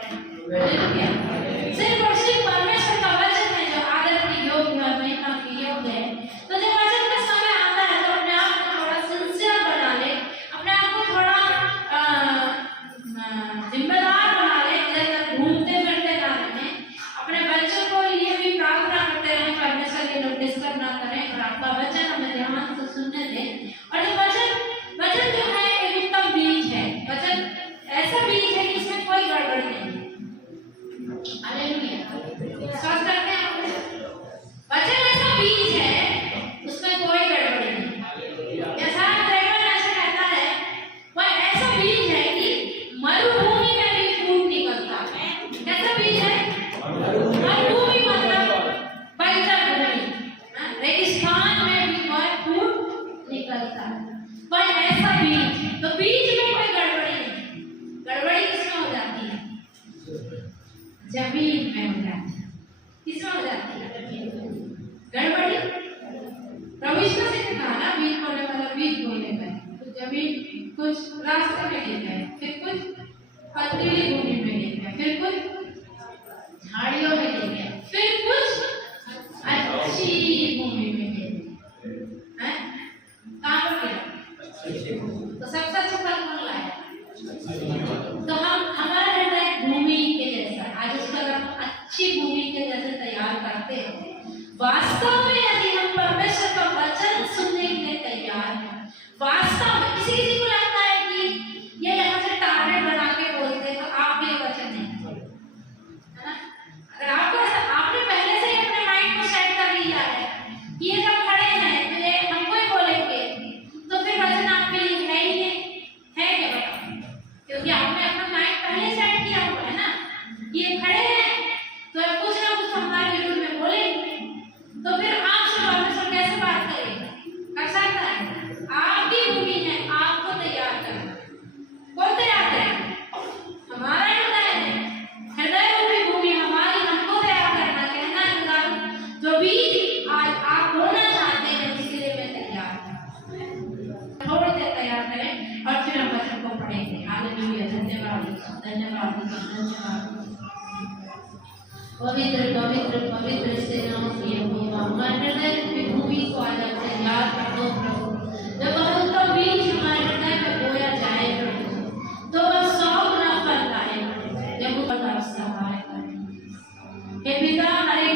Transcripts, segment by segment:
Hallelujah. सिर्फ और सिर्फ परमेश्वर का वचन है जो आदर के योग्य और महिमा के योग्य है। तो जब वचन का समय आता है तो अपने आप को थोड़ा सिंसियर बना ले, अपने आप को थोड़ा जिम्मेदार बना ले, इधर घूमते फिरते ना रहें। अपने बच्चों को लिए भी प्रार्थना करते रहें, परमेश्वर के लोग डिस्टर्ब ना करें और आपका वचन हमें ध्यान से सुनने दें। और जो वचन जो है एक उत्तम बीज है। वचन ऐसा बीज है कि इसमें कोई गड़बड़ी नहीं। हालेलुया। विश्वास करते हैं आप? वचन ऐसा बीज है उसमें कोई गड़बड़ी नहीं। जैसा ड्राइवर ऐसा कहता है, वह ऐसा बीज है कि मरुभूमि में भी फूट निकलता है। कैसा बीज है? मरुभूमि मतलब बंजर भूमि, रेगिस्तान में भी वह फूट निकलता है। वह ऐसा बीज, तो बीज में कोई गड़बड़ी नहीं। गड़बड़ी किसमें हो जाती है? जमीन में हो जाती है। किसमें हो जाती है गड़बड़ी? प्रभु यीशु मसीह ने कहा ना, बीज बोने वाला बीज बोने गए, तो जमीन कुछ रास्ते में गिर गए, फिर कुछ पथरीली भूमि में गिर गए, फिर कुछ झाड़ियों में गिर गए, फिर कुछ अच्छी भूमि में गिर गए। हैं? कहाँ पर गिरा? तो सबसे अच्छा फल कौन लाया? तो हमारा हृदय भूमि के जैसा। आज उसको अगर हम अच्छी भूमि के जैसे तैयार करते हैं, वास्तव में यदि हम परमेश्वर का वचन सुनने के लिए तैयार हैं, वास्तव में किसी को लगता है कि ये यहाँ से टारगेट बना के बोलते हैं, तो आप भी वचन नहीं है ना। अगर आपने पहले से ही अपने माइंड को सेट कर लिया है कि ये सब खड़े हैं तो ये हमको ही बोलेंगे, तो फिर वचन आपके लिए है ही नहीं। है क्या बताओ? क्योंकि आपने अपना माइंड पहले सेट किया हुआ है ना, ये खड़े हैं तो कुछ ना कुछ हमारे विरुद्ध में बोलेंगे, तो फिर आपसे परमेश्वर कैसे बात करेगा? कर सकता है? आपकी भूमि है, आपको तैयार करना। कौन तैयार करेगा? हमारा हृदय है। हृदय रूपी भूमि हमारी, हमको तैयार करना। कहना है जो बीज आज आप बोना चाहते हैं उसके लिए मैं तैयार हूं। थोड़ी देर तैयार करें और फिर हम वचन को पढ़ेंगे। हालेलुया। धन्यवाद धन्यवाद धन्यवाद। पवित्र पवित्र पवित्र सेनाओं की यहोवा, हमारे हृदय की भूमि को आज आप तैयार कर दो प्रभु। जब बहुत का बीज हमारे हृदय में बोया जाए प्रभु, तो वह 100 गुना फल लाए। जब वो आप सहाय करें हे पिता, हमारे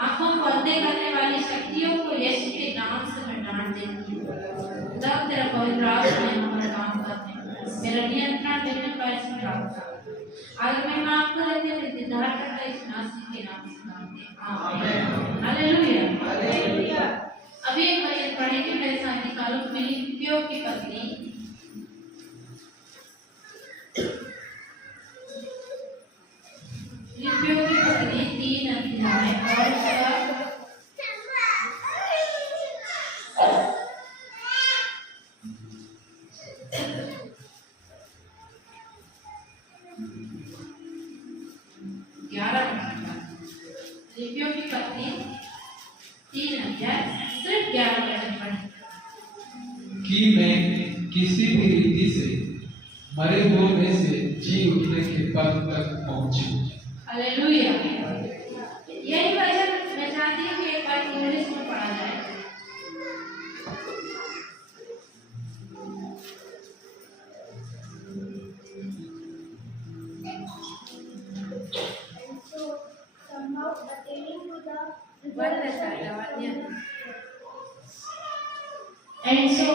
आंखों को अंधे करने वाली शक्तियों को यीशु के नाम से मैं डांट देती हूँ। तब तेरा पवित्र आत्मा हमारा काम करने, मेरा नियंत्रण देने पर ऐसी प्रार्थना आज मैं आपको देते हुए इंतजार करता इस नाम के नाम से मांगते हैं। आमीन। Hallelujah hallelujah. अभी एक वचन पढ़ेंगे मेरे साथ, निकालो फिलिप्पियों की पत्री, फिलिप्पियों की पत्री 3 अध्याय और 11 फिलिप्पियों की पत्री 3 अध्याय सिर्फ 11 वचन पढ़ें। कि मैं किसी भी रीति से मरे हुओं में से जी उठने के पद तक पहुंचूं। हालेलुया। यही वचन मैं चाहती हूँ कि एक बार इंग्लिश में पढ़ा जाए। And so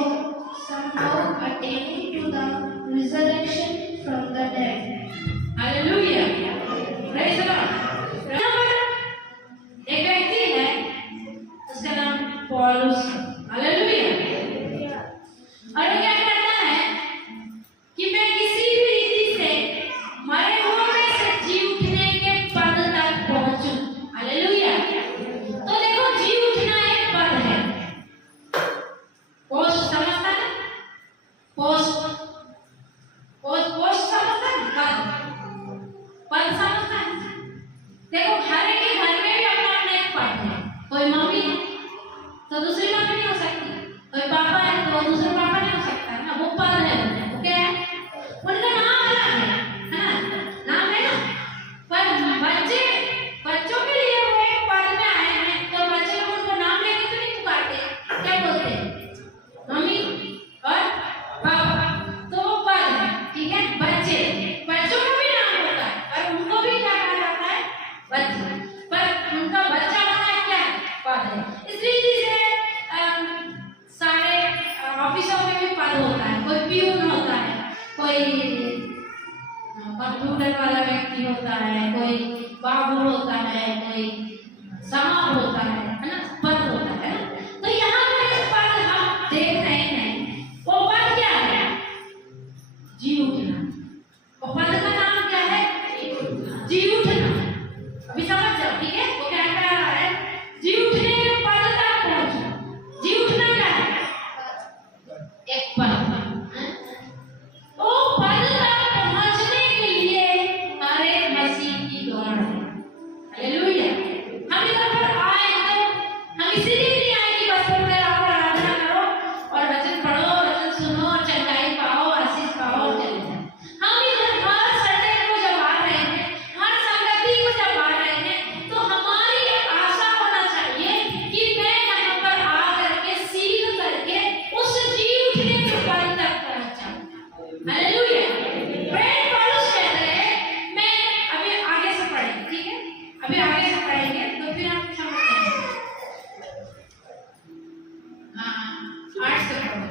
somehow attaining to the resurrection from the dead. Hallelujah. Praise the Lord. एक व्यक्ति है, उसका नाम पौलुस। हालेलुया। और वो क्या कहता है कि मैं किसी भी रीति से मरे हुओं में से जी उठने के पद तक पहुंचूं। हालेलुया। तो देखो, जी उठना एक पद है। पोस्ट समझता है? पोस्ट कोई कंप्यूटर वाला व्यक्ति होता है, कोई बाबू होता है, कोई साहब होता है ना, पद होता है ना। तो यहाँ पर एक पद हम देख रहे हैं, वो पद क्या है? जी उठना। वो पद का नाम क्या है? जी उठना। अभी समझ जाओ, ठीक है? वो क्या कह रहा है? जी उठने के पद तक पहुंचो। जी उठना क्या है? एक पद। वो पद तक पहुंचने के लिए हर एक मसीह की दौड़ है। हालेलुया। हम इधर पर आए तो हम इसीलिए नहीं आए कि बस थोड़ी आओ, आराधना करो और वचन पढ़ो, वचन सुनो और चंगाई पाओ, आशीष पाओ और चले जाओ। हम इधर हर संडे को जब आ रहे हैं, हर संगति को जब आ रहे हैं, तो हमारी आशा होना चाहिए कि मैं यहाँ पर आकर के सीख करके उस जी उठने के पद तक पहुंच जाऊं। हालेलुया। प्रेम पौलुस कह रहे हैं, मैं अभी आगे से पढ़ेंगे, ठीक है? अभी आगे से पढ़ेंगे तो फिर आप समझ जाएंगे। हाँ, 8 से पढ़ो।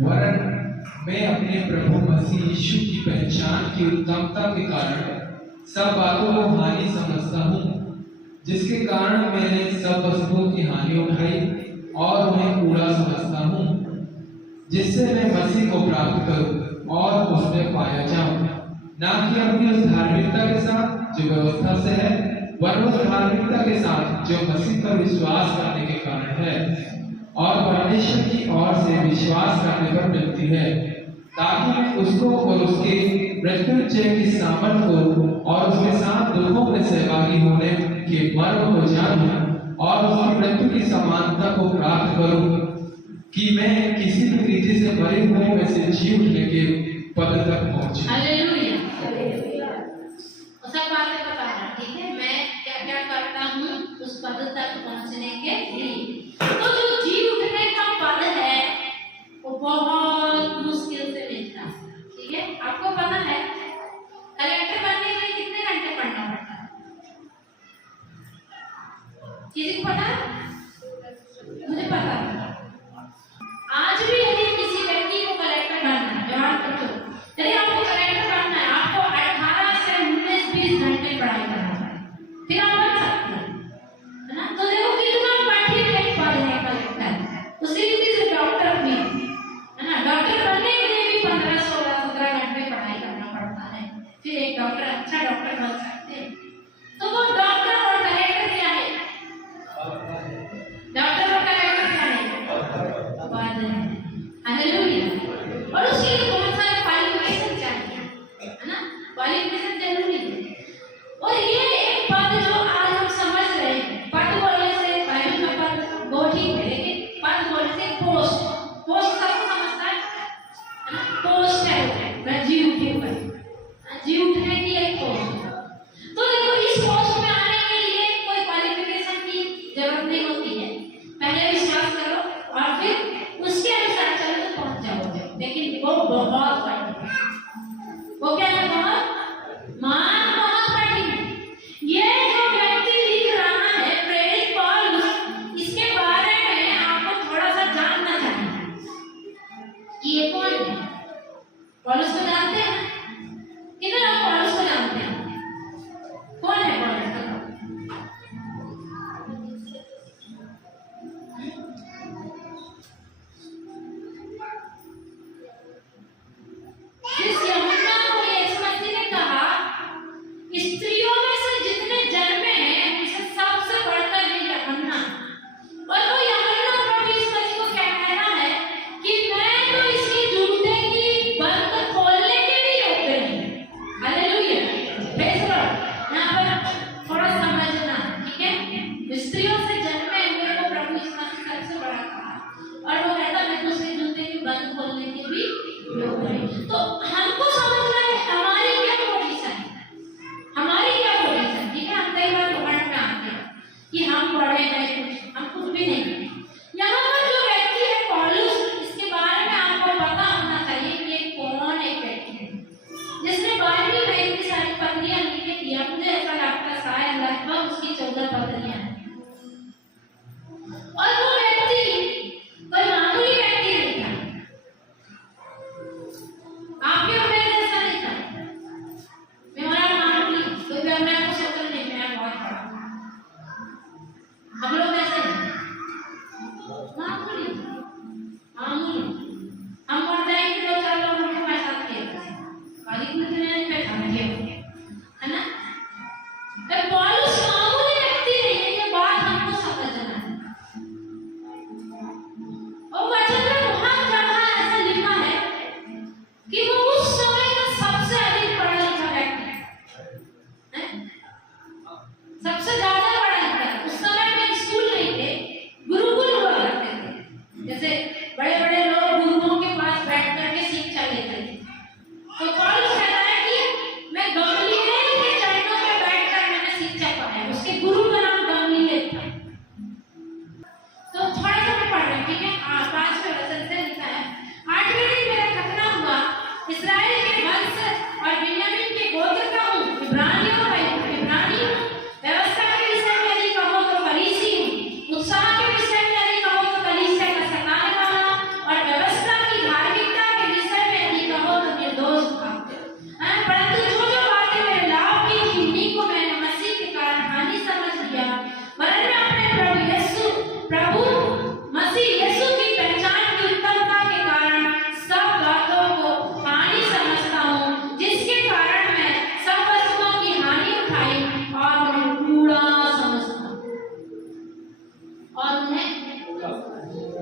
वरन मैं अपने प्रभु मसीह यीशु की पहचान की उत्तमता के कारण सब बातों को हानि समझता हूँ, जिसके कारण मैंने सब वस्तुओं की हानि उठाई और उन्हें कूड़ा समझता हूँ, जिससे मैं मसीह को प्राप्त करूं और उसमें पाया जाऊं, ना कि अपनी उस धार्मिकता के साथ जो व्यवस्था से है, वरन उस धार्मिकता के साथ जो मसीह पर विश्वास करने के कारण है और परमेश्वर की ओर से विश्वास करने पर मिलती है, ताकि मैं उसको और उसके मृत्युंजय की सामर्थ को और उसके साथ दुखों में सहभागी होने के मर्म को जानूं और उसकी मृत्यु की समानता को प्राप्त करूं, कि मैं किसी भी रीति से मरे हुए में से जी उठने के पद तक पहुंचूं। हालेलुया। सब बातें बता रहा, ठीक है? मैं क्या क्या करता हूँ उस पद तक पहुंचने के लिए। तो जो जी उठने का पद है वो बहुत मुश्किल से मिलता है, ठीक है? आपको पता है कलेक्टर बनने के लिए कितने घंटे पढ़ना पड़ता है? किसी को पता है? मुझे पता है। आज भी यदि किसी व्यक्ति को कलेक्टर बनना है, जवान बच्चों, यदि आपको कलेक्टर बनना है, आपको 18 से 19-20 घंटे पढ़ाई करना है, फिर आप बन सकते हैं, है ना? तो देखो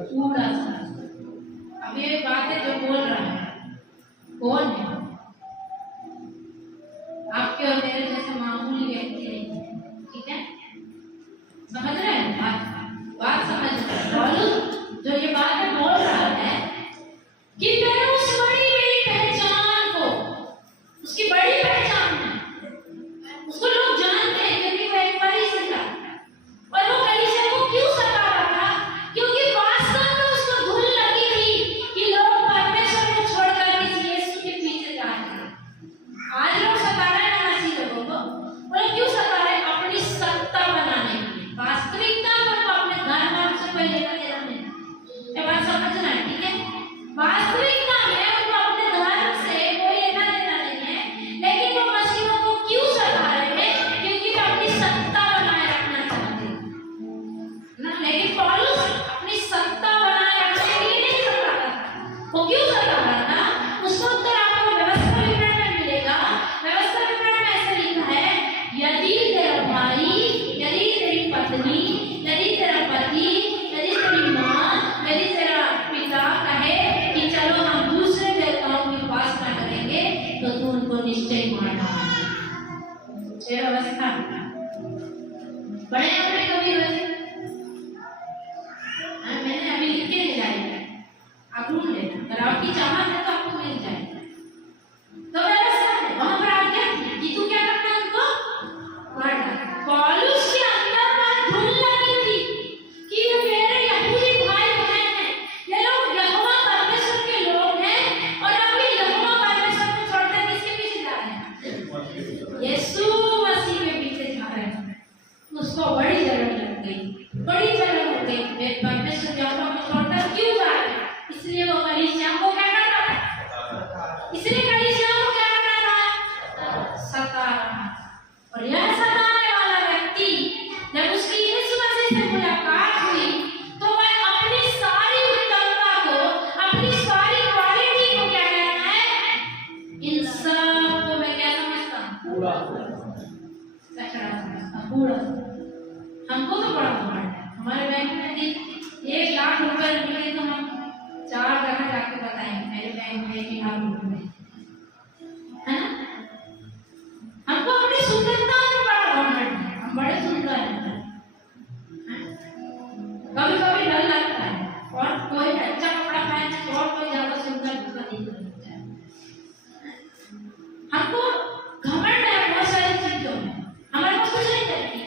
थोड़ा सा। अब ये बात है जो बोल रहा है कौन है? आपके और मेरे जैसे मामूली व्यक्ति नहीं है, ठीक है? समझ रहे हैं बात समझ रहे हैं? पौलुस जो ये बात है बोल रहा है कि मैंने उस बड़ी मेरी पहचान को, उसकी बड़ी पहचान है, उसको लोग जानते हैं क्योंकि वो एक फरीसी था। और वो कलीसिया को क्यों सता रहा था? क्योंकि वास्तव में उसको धुन लगी थी कि लोग परमेश्वर को छोड़कर किसी यीशु के पीछे जा रहे हैं। आज लोग सता रहे हैं मसीह लोगों को, वो लोग क्यों सता रहे हैं? अपनी सत्ता बनाने के लिए। वास्तविकता को अपने धर्म से कोई लेना देना नहीं। ये बात समझना है, ठीक है? वास्तविकता में उनको अपने धर्म से कोई लेना देना नहीं है, लेकिन वो मसीहों को क्यों सता रहे हैं? क्योंकि वो अपनी सत्ता बनाए रखना चाहते हैं ना। लेकिन पौलुस अपनी सत्ता बनाए रखने के लिए नहीं सता रहा था। वो क्यों सता रहा था? उसका उत्तर आपको व्यवस्था विवरण में मिलेगा। व्यवस्था विवरण में ऐसे लिखा है, यदि तेरा भाई, यदि तेरी पत्नी, यदि तेरा पति, यदि तेरी माँ, यदि तेरा पिता कहे कि चलो हम दूसरे देवताओं की उपासना करेंगे, तो तू उनको निश्चय मार डालना। ये व्यवस्था बड़े अपने कभी वजह मैंने अभी लिख के ले जाएगा, आप ढूंढ लेना। अगर आपकी चाहत है तो आपको मिल जाएगा। तो व्यवस्था है, वहां पर आज्ञा थी कि तू क्या करना है, उनको मार डालना। पौलुस के अंदर बात धुन लगी थी कि ये मेरे यहूदी भाई बहन हैं, ये लोग यहोवा परमेश्वर के लोग हैं, और अब ये यहोवा परमेश्वर को छोड़कर किसके पीछे जा रहे हैं? यीशु मसीह के पीछे जा रहे हैं। उसको बड़ी जलन लग गई, बड़ी जलन हो गई। वे परमेश्वर यहोवा को छोड़कर क्यों जा रहे हैं? इसलिए वो कलीसिया को क्या करता था? इसलिए कलीसिया को क्या करता था? सता रहा। और यह सताने वाला व्यक्ति जब उसकी यीशु मसीह से मुलाकात हुई, तो वह अपनी सारी उत्तमता को, अपनी सारी क्वालिटी को क्या कहना है? इन सब को मैं क्या समझता हूँ? कचरा समझता, कूड़ा। हमको तो बड़ा घमंड है। हमारे बैंक में दिन 1 लाख रुपए मिले तो हम 4 जगह जाके बताएंगे मेरे बैंक में 1 लाख रुपए, है ना? हमको अपनी सुंदरता में बड़ा घमंड है, हम बड़े सुंदर हैं। कभी कभी डर लगता है और कोई अच्छा कपड़ा पहन और कोई ज्यादा सुंदर दिखाई देता है। हमको घमंड है बहुत सारी चीजों में, हमारे पास कुछ नहीं करती,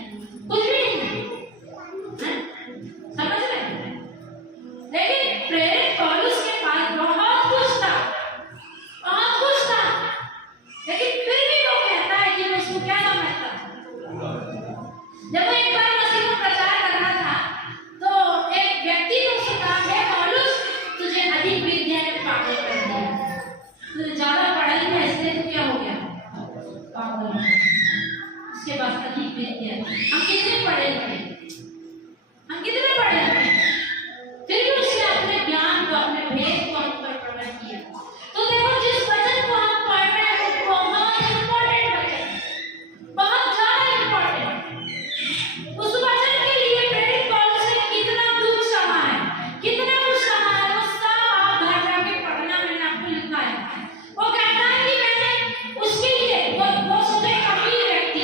कुछ भी नहीं है, समझ रहे हैं? लेकिन प्रेरित पौलुस के पास बहुत कुछ था, बहुत कुछ था, लेकिन फिर भी वो कहता है कि मैं उसको क्या समझता था। जब वो एक बार मसीह को प्रचार करना था, तो एक व्यक्ति ने उससे कहा, हे पौलुस, तुझे अधिक विद्या ने पागल कर दिया, तुझे ज्यादा पढ़ा लिखा इसलिए तू क्या हो गया? पागल। उसके पास अधिक विद्या। हम कितने पढ़े लिखे, हम कितने पढ़े लिखे, फिर भी उसने अपने ज्ञान को, अपने भेद को हम पर प्रकट किया। तो देखो, जिस वचन को हम पढ़ रहे हैं वो बहुत इंपॉर्टेंट वचन है, बहुत ज्यादा इंपॉर्टेंट। उस वचन के लिए प्रेरित पौलुस ने कितना दुख सहा है, कितना कुछ सहा है, वो सब आप घर जाके पढ़ना। मैंने आपको लिखा है। वो कहता है कि मैंने उसके लिए वो सोचे अमीर व्यक्ति,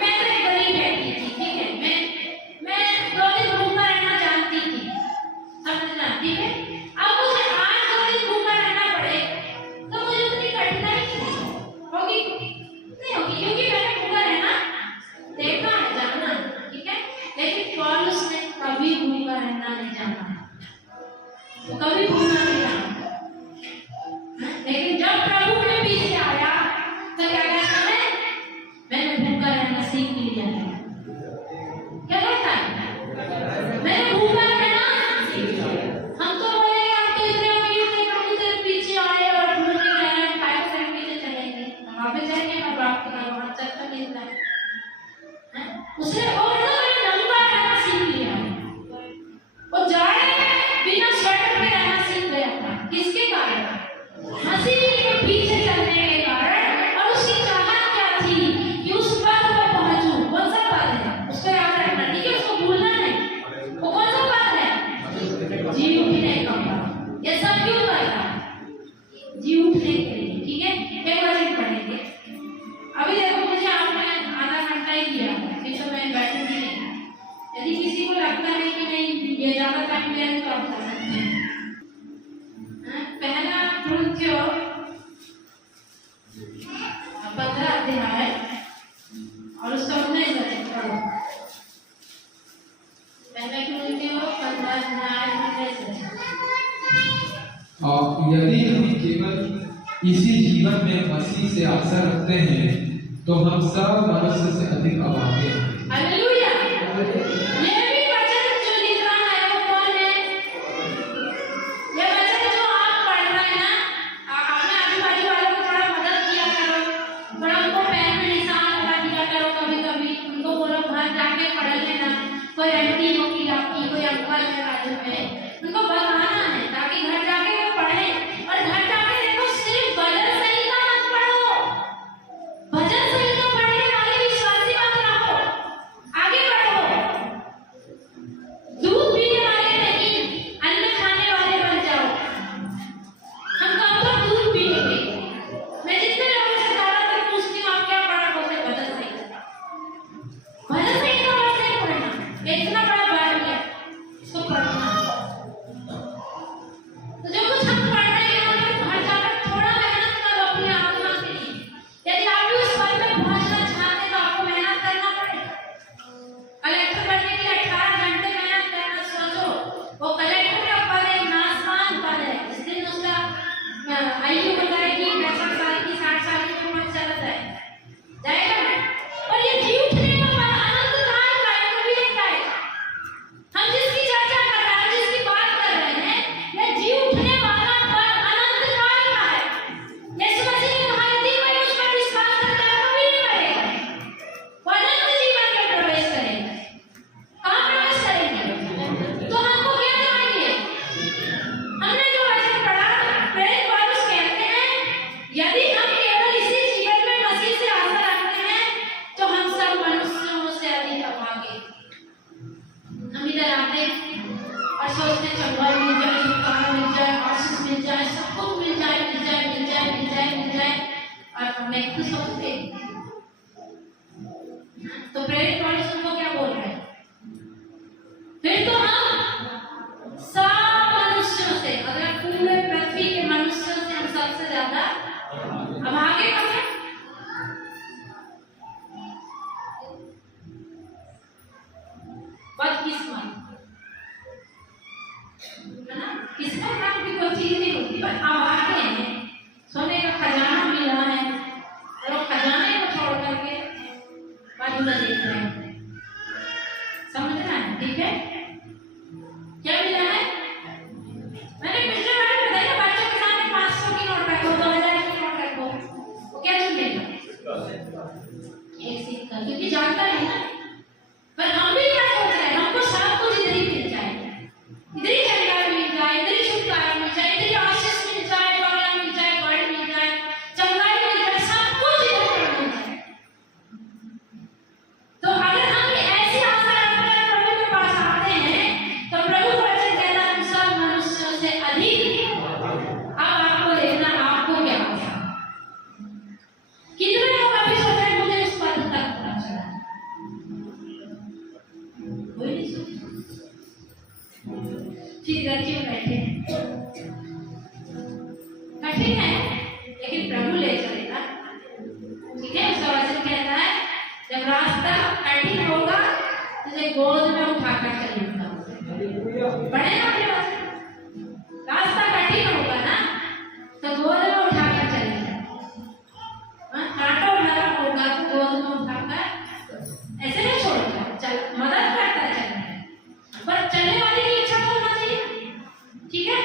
मैं तो एक गरीब व्यक्ति थी, ठीक है? मैं 2 दिन भूखा रहना जानती थी, समझना, ठीक है? अब मुझे आज 2 दिन भूखा रहना पड़े तो मुझे उतनी कठिनाई होगी नहीं होगी, क्योंकि मैंने भूखा रहना देखा है, जाना है, ठीक है? लेकिन पौलुस ने कभी भूखा रहना नहीं जाना, वो कभी भूखा नहीं रहा। लेकिन जब प्रभु के पीछे आया तो क्या कहता है? मैंने भूखा रहना सीख लिया है। क्या कहता है? मैंने भूखा रहना सीख लिया। हम तो बोलेंगे हम तो इतने अमीर थे, प्रभु तेरे पीछे आए और भूखे रहना, 5% पीछे चलेंगे, वहां पे जाएंगे ना, बाप का वहां चक्कर मिलता है। उसने मैंने नंगा रहना सीख लिया है। वो जाड़े में बिना स्वेटर में रहना सीख गया था। किसके कारण? मसीह के पीछे चलने के कारण। और उसकी चाहत क्या थी कि उस पद पर पहुंचूं। कौन सा पद है? उसको याद रखना, ठीक है? उसको भूलना नहीं। वो कौन सा पद है? जीव सब क्यों कर रहा है? जी उठने के लिए। ठीक है, एक वचन पढ़ेंगे। अभी देखो मुझे आपने आधा घंटा ही दिया है, फिर तो मैं बैठूंगी नहीं। यदि किसी को लगता है कि नहीं ये ज्यादा टाइम ले तो आप कर सकते हैं। पहला कुरिन्थियों 15 अध्याय और उसका 19 वचन पढ़ो। पहला कुरिन्थियों 15 अध्याय 19 वचन। और यदि हम केवल इसी जीवन में मसीह से आशा रखते हैं तो हम सब मनुष्य से अधिक अभागे हैं। हालेलुया। ये भी वचन जो लिख रहा है वो कौन है? ये वचन जो आप पढ़ रहे हैं ना, अपने आजू बाजू वालों को थोड़ा मदद किया करो, थोड़ा उनको पैर में निशान लगा दिया करो। कभी कभी उनको बोलो घर जाके पढ़ लेना। कोई आंटी होगी आपकी, कोई अंकल है बाजू में, उनको बताना है ताकि घर जाके वो पढ़े। और घर जाके देखो सिर्फ भजन संहिता मत पढ़ो, भजन संहिता पढ़ने वाले विश्वासी मत रहो, आगे बढ़ो। दूध पीने वाले नहीं, अन्न खाने वाले बन जाओ। हम कब तक दूध पिएंगे? मैं जितने लोगों से ज्यादातर पूछती हूँ आप क्या पढ़ा? बोलते भजन संहिता। भजन संहिता बस नहीं पढ़ना, इतना बड़ा बात है इसको पढ़ना। तो जो कुछ हम पढ़ रहे हैं हमें घर जाकर थोड़ा मेहनत करो अपनी आत्मा के लिए। यदि आप भी उस पद में पहुंचना चाहते हैं तो आपको मेहनत करना पड़ेगा। कलेक्टर बनने के लिए 18 घंटे मेहनत करना। सोचो वो कलेक्टर का पद एक नासान पद है। जिस दिन उसका आयु बताएगी 65 साल की 60 साल की उम्र चला जाएगा ना। और ये जी उठने का पद अनंत काल का है, कभी नहीं जाएगा। हम जिसकी चर्चा कर रहे हैं, जिसकी बात कर रहे हैं, यह जी उठने वाला पद अनंत काल का है। यीशु मसीह ने कहा यदि कोई मुझ पर विश्वास करता है कभी नहीं मरेगा, वो अनंत जीवन में प्रवेश करेगा। कहाँ प्रवेश करेंगे? तो हमको क्या चाहिए? हमने जो वचन पढ़ा, प्रेरित पौलुस कहते हैं यदि हम केवल इसी जीवन में मसीह से आशा रखते हैं तो हम सब मनुष्यों से अधिक अभागे। हम इधर आते और सोचते हैं चंगाई मिल जाए, छुटकारा मिल जाए, आशीष मिल जाए, सब कुछ मिल जाए, मिल जाए, मिल जाए, मिल जाए, मिल जाए, और हमें खुश होते हैं। तो प्रेरित पौलुस उनको क्या बोल रहे हैं? फिर तो हम सब मनुष्यों से, अगर पूरे पृथ्वी के मनुष्यों से हम सबसे ज्यादा अभागे कब हैं? बदकिस्मत है ना। किस्मत नाम की कोई चीज नहीं होती, पर अभागे हैं। सोने का खजाना मिला है और वो खजाने को छोड़ करके बाजू में देख रहे हैं। समझना है? ठीक है, क्या मिला है? मैंने पिछले बार बताया बच्चों के सामने 500 की नोट रखो, 2000 की नोट रखो, वो क्या चुनेगा? एक सिक्का, क्योंकि जानता है ना। पर हम भी क्या सोच रहे हैं? हमको सब कुछ इधर ही मिल जाए, इधर ही जंगल मिल जाए, इधर ही छुटकारा मिल जाए, इधर ही आशीष मिल जाए, बंगला मिल जाए, गाड़ी मिल जाए, चंगाई मिल जाए, सब कुछ इधर पर मिल जाए। तो अगर हम ऐसी आशा रखकर प्रभु के पास आते हैं तो प्रभु वचन कहता है हम सब मनुष्यों से अधिक। अब आपको देखना आपको क्या आशा। कितने लोग अभी सोच रहे हैं मुझे उस पद तक पहुंचना है? कोई नहीं सोचता। फिर रखिए बैठे कठिन है लेकिन प्रभु ले चलेगा। ठीक है, उसका वचन कहता है जब रास्ता कठिन होगा तुझे गोद में उठाकर चलेगा। पढ़े ना अपने वचन? रास्ता कठिन होगा ना तो गोद में उठाकर चलेगा। कांटों भरा होगा तो गोद में उठाकर ऐसे नहीं छोड़ेगा, चल मदद करता है चलने में। पर चलने वाले की इच्छा तो होना चाहिए। ठीक है,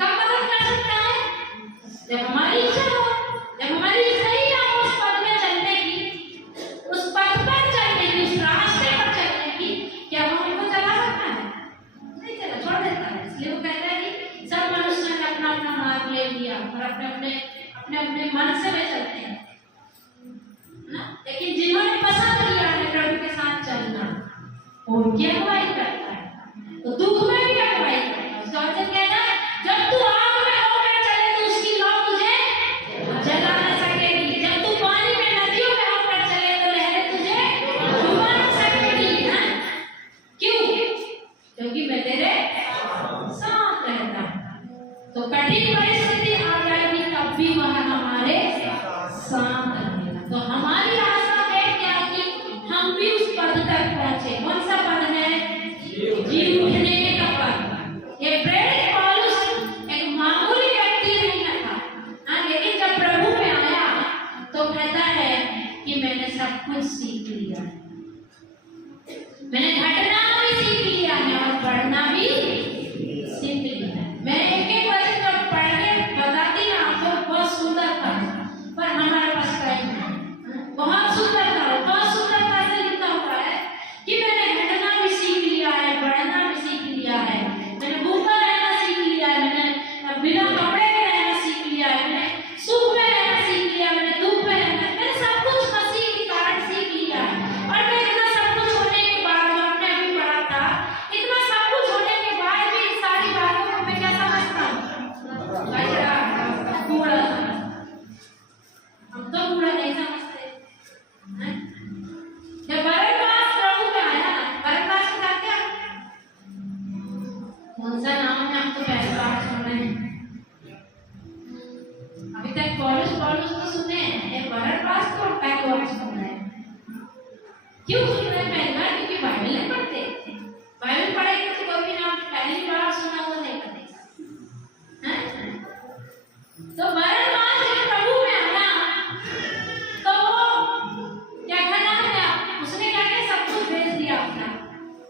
कब मदद कर सकता है? जब हमारी इच्छा हो, जब हमारी इच्छा ही ना हो उस पद में चलने की, उस पद पर चलने की, उस रास्ते पर चलने की, क्या वो हमको चला सकता है? नहीं चला, छोड़ देता है। इसलिए वो कहता है कि सब मनुष्यों ने अपना अपना मार्ग ले लिया और अपने अपने मन से वे चलते हैं ना। लेकिन जिन्होंने पसंद किया है प्रभु के साथ चलना, वो उनकी अगुवाई करता है, तो दुख में भी अगुवाई करता है। उसका वचन कहता है जब तू आग कठिन परिस्थिति आ जाएगी तब भी वह हमारे साथ रहेगा। तो हमारी आशा है क्या कि हम भी उस पद तक पहुंचे। कौन सा पद है? जी उठने का पद। ये प्रेरित पौलुस एक मामूली व्यक्ति नहीं था, हाँ, लेकिन जब प्रभु में आया तो कहता है कि मैंने सब कुछ सीख लिया, मैंने घटना भी सीख लिया है और पढ़ना भी सीख लिया है। मैं एक एक वचन जब पढ़ के बताती ना आपको, बहुत सुंदर था, पर हमारे पास टाइम नहीं। बहुत सुंदर था, बहुत सुंदरता से लिखा हुआ है कि मैंने घटना भी सीख लिया है, पढ़ना भी सीख लिया है, मैंने भूखा रहना सीख लिया है, मैंने बिना कपड़े के रहना सीख लिया है, मैंने सुख में रहना सीख लिया, मैंने दुख में रहना, मैंने सब कुछ मसीह के कारण सीख लिया है। और मैं इतना सब कुछ होने के बाद, जो आपने अभी पढ़ा था, इतना सब कुछ होने के बाद भी इन सारी बातों को मैं क्या समझता हूँ? कचरा, कूड़ा। हम तो कूड़ा नहीं समझते हैं? जब बरनबास प्रभु में आया, बरनबास का क्या? कौन सा नाम है? आपको पहली बार सुन रहे हैं, अभी तक पौलुस पौलुस तो सुने हैं, ये बरनबास को पहली बार सुन रहे हैं। क्यों सुन रहे हैं पहली बार? क्योंकि बाइबल नहीं पढ़ते। बाइबल पढ़ेंगे तो कोई भी नाम पहली बार सुना वो नहीं पढ़ेगा, हैं? तो बरनबास जब प्रभु में आया तो वो क्या कहना है? उसने क्या किया? सब कुछ भेज दिया अपना,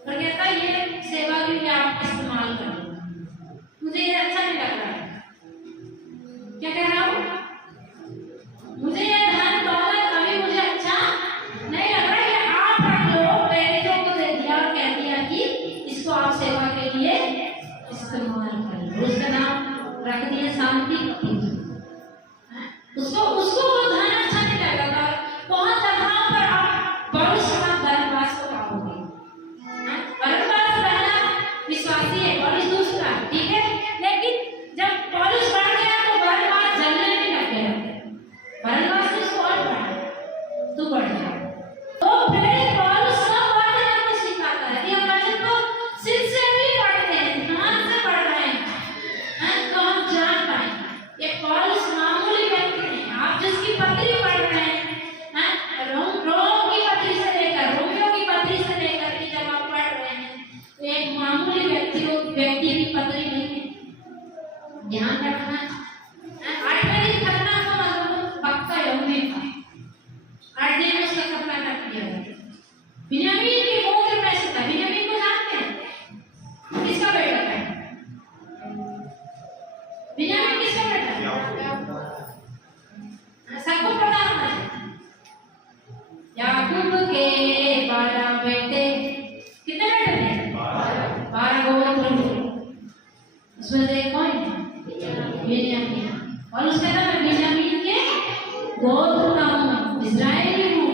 और कहता ये सेवा के लिए आप इस्तेमाल कर लो, मुझे ये अच्छा नहीं लग रहा है। क्या कह रहा हूँ? मुझे ये धन दौलत अभी मुझे अच्छा नहीं लग रहा, ये आप रख लो। प्रेरितों को दे दिया और कह दिया कि इसको आप सेवा के लिए इस्तेमाल कर लो। उसका नाम रख दिया शांति। उसको उसको वो धन अच्छा नहीं लगा था। बहुत जगह पर आप पौलुस का बरनबास को पाओगे। बरनबास पहला विश्वासी है, पौलुस दूसरा, ठीक है, लेकिन जब पौलुस बढ़ गया तो बरनबास जलने भी लग गया। बरनबास ने उसको और बढ़ाया, तू बढ़ गया। तो प्रेरित पौलुस सब वचन को सिखाता है। ये वचन तो सिंसियरली पढ़ते हैं, ध्यान से पढ़ रहे हैं, तो हम जान पाएंगे ये पौलुस मामूली व्यक्ति नहीं। आप जिसकी पत्री पढ़ रहे हैं, रोम की पत्री से लेकर रोमियो की पत्री से लेकर के जब आप पढ़ रहे हैं तो एक मामूली व्यक्ति की पत्री नहीं है। ध्यान रखना। 8वें दिन खतना का मतलब पक्का यहूदी था। 8 दिन में उसका खतना कर दिया गया। बिन्यामीन के गोत्र में से था। बिन्यामीन को जानते हैं? किसका बेटा था? बिन्यामीन किसका बेटा था? सबको पता होना चाहिए। याकूब के 12 बेटे, कितने बेटे थे? 12 गोत्र। उसमें से कौन है? बिन्यामीन। और उसका नाम है बिन्यामीन के गोत्र का हूँ, इस्राएली हूँ।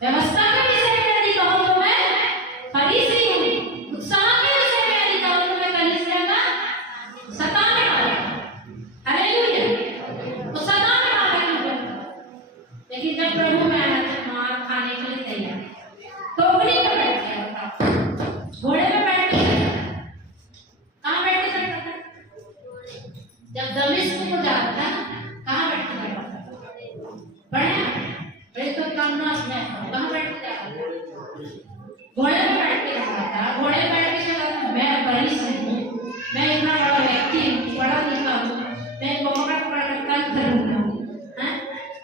व्यवस्था के विषय में यदि कहो तो मैं फरीसी हूँ। उत्साह के विषय में यदि कहो तो मैं कलीसिया का सताने वाला हूँ। हालेलुया। तो सताने वाला क्यों? लेकिन जब प्रभु में आया तो मार खाने के लिए तैयार। टोकरी में बैठ गया था, घोड़े में बैठ के कहाँ बैठ के चलता था? जब दमिश्क को जाता था कहाँ बैठ के जाता था? बड़े तो कामनास में कहाँ बैठ के जाता था? घोड़े में बैठ के जाता था। घोड़े में बैठ के चला था, मैं बड़ी से हूँ, मैं इतना बड़ा व्यक्ति हूँ, पढ़ा लिखा हूँ, मैं पकड़ पकड़ कर करूँगा।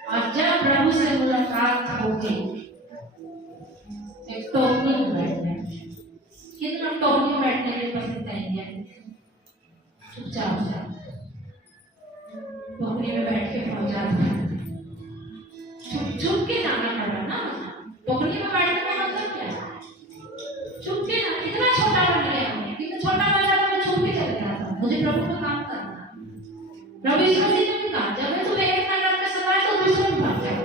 और जब प्रभु से मुलाकात हो गई, एक टोकरी में बैठना। कितना टोकरी में बैठने के लिए पसंद करेंगे? चुपचाप जाओ, टोकरी में बैठ के पहुंचा दो। छुप छुप के जाना पड़ा ना। टोकरी में बैठने का मतलब क्या है? छुप के ना। कितना छोटा बन गया हूँ, कितना छोटा बन गया, मैं छुप के चल गया था। मुझे प्रभु का काम करना। प्रभु यीशु मसीह ने कहा जब तुम एक नगर में सवार तो दूसरे में भाग जाओ।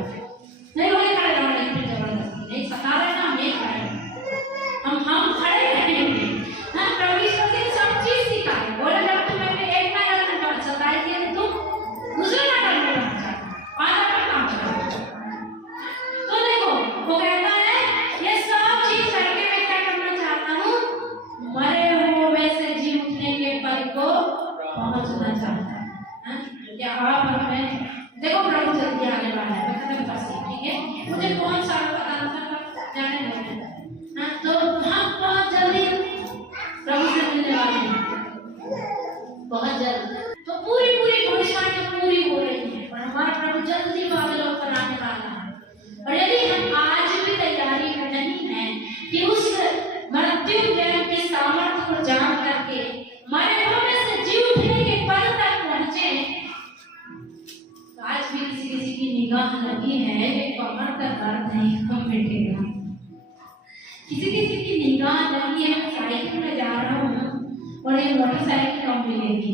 नहीं वही खड़े रहो, नहीं फिर जबरदस्ती नहीं सता रहे ना, नहीं खड़े हम खड़े रहेंगे। हाँ, प्रभु यीशु मसीह ने सब चीज सिखाई। बोले जब तुम एक नगर में सताए थे तो तुम दूसरे नगर में भाग जाओ, वहां जाकर काम करो। तो देखो वो कहता है ये सब चीज करके मैं क्या करना चाहता हूँ? मरे हुए में से जी उठने के पल को पहुंचना चाहता है। हाँ? क्या आप हमें देखो प्रभु जल्दी आने वाला है, मैं खत्म करती हूँ, ठीक है? मुझे कौन सा पता जाने देना, हाँ? तो हम बहुत जल्दी प्रभु से मिलने वाले हैं, बहुत जल्द। तो पूरी पूरी भविष्यवाणी पूरी हो रही है, और हमारा प्रभु जल्दी बादलों पर आने वाला है। और यदि हम आज भी तैयारी में नहीं है कि उस मृत्यु के सामर्थ्य को जान करके मरे हुए से जी उठने के पल तक पहुंचे, तो आज भी किसी किसी की निगाह लगी है कि कमर का दर्द नहीं कम मिटेगा, किसी किसी की निगाह लगी है मैं साइकिल में जा रहा हूँ और एक मोटरसाइकिल कम मिलेगी,